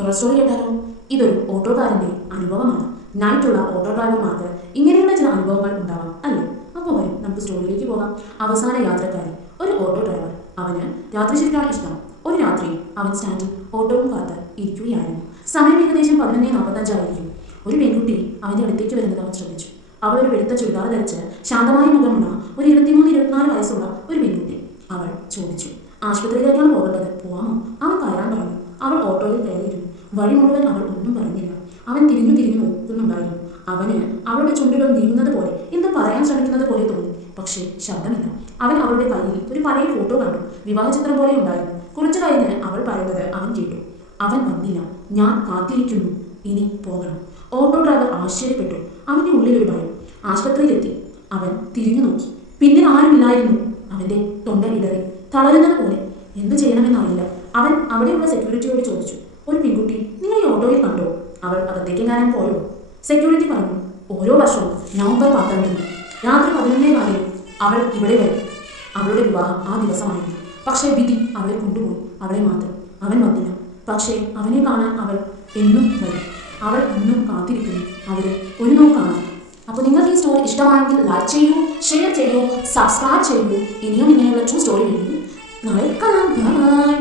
Horror കേട്ടാലോ ഇതൊരു ഓട്ടോക്കാരന്റെ അനുഭവമാണ്. നൈറ്റുള്ള ഓട്ടോ ഡ്രൈവർമാർക്ക് ഇങ്ങനെയുള്ള ചില അനുഭവങ്ങൾ ഉണ്ടാവാം അല്ലേ? അപ്പോൾ വരും നമുക്ക് സ്റ്റോറിയിലേക്ക് പോകാം. അവസാന യാത്രക്കാരി ഒരു ഓട്ടോ ഡ്രൈവർ അവന് രാത്രി ശരിക്കാണ് ഇഷ്ടം. ഒരു രാത്രി അവൻ സ്റ്റാൻഡിൽ ഓട്ടോവും കാത്ത് ഇരിക്കുകയായിരുന്നു. സമയം ഏകദേശം പതിനൊന്നേ നാൽപ്പത്തഞ്ചായിരിക്കും. ഒരു പെൺകുട്ടി അവന്റെ അടുത്തേക്ക് വരുന്നത് അവൻ ശ്രദ്ധിച്ചു. അവൾ ഒരു വെളുത്ത ചുരിദാർ ധരിച്ച് ശാന്തമായ മുഖമുള്ള ഒരു ഇരുപത്തിമൂന്ന് ഇരുപത്തിനാല് വയസ്സുള്ള ഒരു പെൺകുട്ടി അവൾ ചോദിച്ചു. ആശുപത്രിയിലേക്കാണ് പോകേണ്ടത്? പോവാമോ? അവൻ കയറാൻ പറഞ്ഞു. അവൾ ഓട്ടോയിൽ കയറിയിരുന്നു. വഴി മുഴുവൻ അവൾ ഒന്നും പറഞ്ഞില്ല. അവൻ തിരിഞ്ഞു തിരിഞ്ഞു നോക്കുന്നുണ്ടായിരുന്നു. അവന് അവളുടെ ചുണ്ടുകൾ നീങ്ങുന്നത് പോലെ എന്ത് പറയാൻ ശ്രമിക്കുന്നത് പോലെ തോന്നി. പക്ഷേ ശബ്ദമില്ല. അവൻ അവളുടെ കയ്യിൽ ഒരു പഴയ ഫോട്ടോ കണ്ടു. വിവാഹ ചിത്രം പോലെ ഉണ്ടായിരുന്നു. കുറച്ചു കഴിഞ്ഞ് അവൾ പറയുന്നത് അവൻ കേട്ടു. അവൻ വന്നില്ല. ഞാൻ കാത്തിരിക്കുന്നു. ഇനി പോകണം. ഓട്ടോ ഡ്രൈവർ ആശ്ചര്യപ്പെട്ടു. അവന്റെ ഉള്ളിലൊരു ഭയം. ആശുപത്രിയിലെത്തി. അവൻ തിരിഞ്ഞു നോക്കി. പിന്നിൽ ആരുമില്ലായിരുന്നു? അവന്റെ തൊണ്ട ഇടറി. തളരുന്നത് പോലെ. എന്തു ചെയ്യണമെന്നറിയില്ല. അവൻ അവിടെയുള്ള സെക്യൂരിറ്റിയോട് ചോദിച്ചു. ഒരു പെൺകുട്ടി നിങ്ങൾ ഈ ഓട്ടോയിൽ കണ്ടോ? അവൾ അകത്തേക്ക് എങ്ങാനും പോയോ? സെക്യൂരിറ്റി പറഞ്ഞു ഓരോ വർഷവും നവംബർ പന്ത്രണ്ടിന് രാത്രി പതിനൊന്നേ കാലം അവൾ ഇവിടെ വരും. അവളുടെ വിവാഹം ആ ദിവസമായിരുന്നു. പക്ഷേ വിധി അവളെ കൊണ്ടുപോയി. അവളെ മാത്രം. അവൻ വന്നില്ല. പക്ഷേ അവനെ കാണാൻ അവൾ എന്നും വരും. അവൾ എന്നും കാത്തിരിക്കുന്നു. അവരെ ഒരു നോക്ക് കാണാൻ അപ്പോൾ നിങ്ങൾക്ക് ഈ സ്റ്റോറി ഇഷ്ടമായെങ്കിൽ ലൈക്ക് ചെയ്യൂ ഷെയർ ചെയ്യൂ സബ്സ്ക്രൈബ് ചെയ്യൂ. ഇനിയും ഇങ്ങനെയുള്ള ട്രൂ സ്റ്റോറി വേണ്ടി നാളെ കാണാം.